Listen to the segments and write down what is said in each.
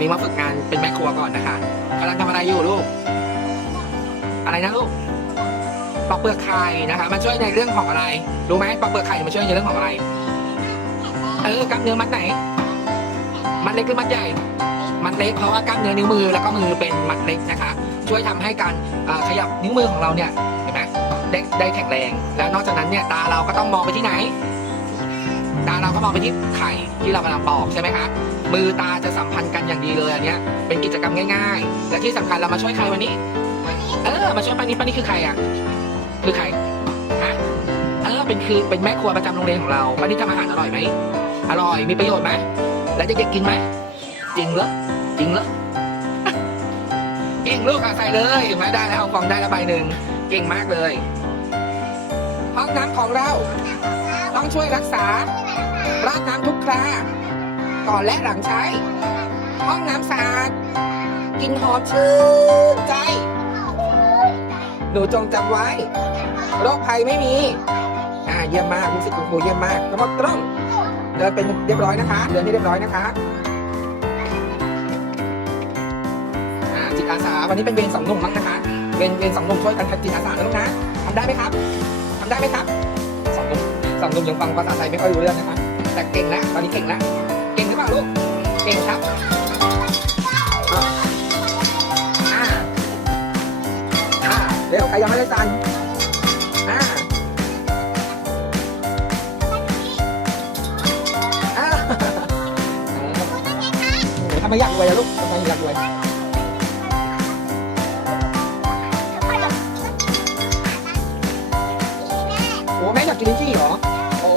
มีมาฝึกงานเป็นแม่ครัวก่อนนะคะกำลังทำอะไรอยู่ลูก อะไรนะลูกปอกเปลือกไข่นะคะมันช่วยในเรื่องของอะไร รู้ไหมปอกเปลือกไข่มันช่วยในเรื่องของอะไร เออกล้ามเนื้อมัดไหน มัดเล็กหรือมัดใหญ่ มัดเล็กเพราะว่ากล้ามเนื้อนิ้วมือแล้วก็มือเป็นมัดเล็กนะคะ ช่วยทำให้การขยับนิ้วมือของเราเนี่ยเห็นไหมได้ได้แข็งแรง แล้วนอกจากนั้นเนี่ยตาเราก็ต้องมองไปที่ไหน มองไปที่ไข่ที่เรากำลังปอกใช่ไหมคะมือตาจะสัมพันธ์กันอย่างดีเลยอันเนี้ยเป็นกิจกรรมง่าย ๆ และที่สำคัญเรามาช่วยใครวันนี้ เออมาช่วยป้านี้ป้านี้คือใครอะคือใครฮะเออเป็นคือเป็นแม่ครัวประจำโรงเรียนของเราป้านี้ทำอาหารอร่อยไหมอร่อยมีประโยชน์ไหมแล้วเด็กๆกินไหมจริงเหรอจริงเหรอเก่งลูกอะใส่เลยไหมได้แล้วเอาฟองได้แล้วใบหนึ่งเก่งมากเลยห้องน้ำของเรา ต้องช่วยรักษาราดน้ำทุกคราก่อนและหลังใช้ ห้องน้ำสะอาดกลินหอมชื่นใจ หนูจงจำไว้ โรคภัยไม่มี อ่าเยี่ยมมากรู้สึกคุณครูเยี่ยมมากทั้งหมดตรงเดินเป็นเรียบร้อยนะคะ เดินให้เรียบร้อยนะคะอ่าจิตอาสาวันนี้เป็นเวรสองหนุ่มมั้งนะคะเวรเวรสองหนุ่มช่วยกันทำจิตอาสานะลูกนะทำได้ไหมครับทำได้ไหมครับ สองหนุ่มสองหนุ่มยังฟังภาษาไทยไม่ค่อยรู้เรื่องนะคะแต่เก่งแล้วตอนนี้เก่งแล้วเก่งหรือเปล่าลูกเก่งครับอ่าอ่าเร็วใครยังไม่ได้สั่นอ่าอ่าทำไมอยากรวยอะลูกทำไมอยากรวยโอ้แม่อยากกินลิ้นจี่เหรอ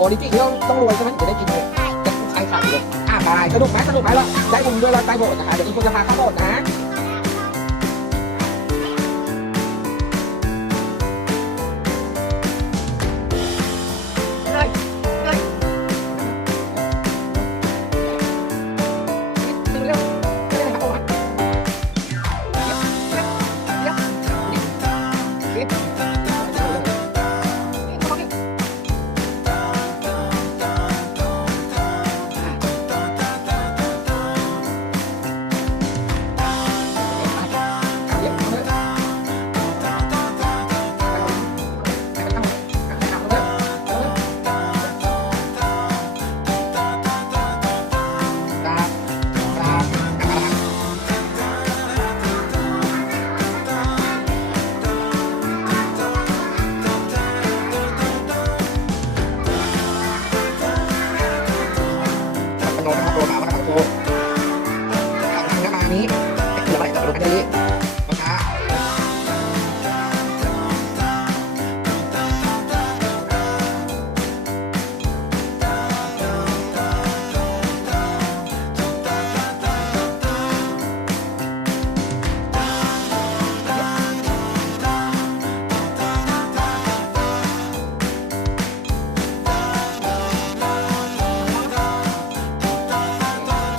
โอ้ลิ้นจี่ต้องต้องรวยใช่ไหมถึงได้กินเลยจะใครขาดเลยอะไปสนุกไหมสนุกไหมล่ะได้บุญด้วยเราได้โบสถ์นะคะเดี๋ยวอีกคนจะพาเข้าโบสถ์นะ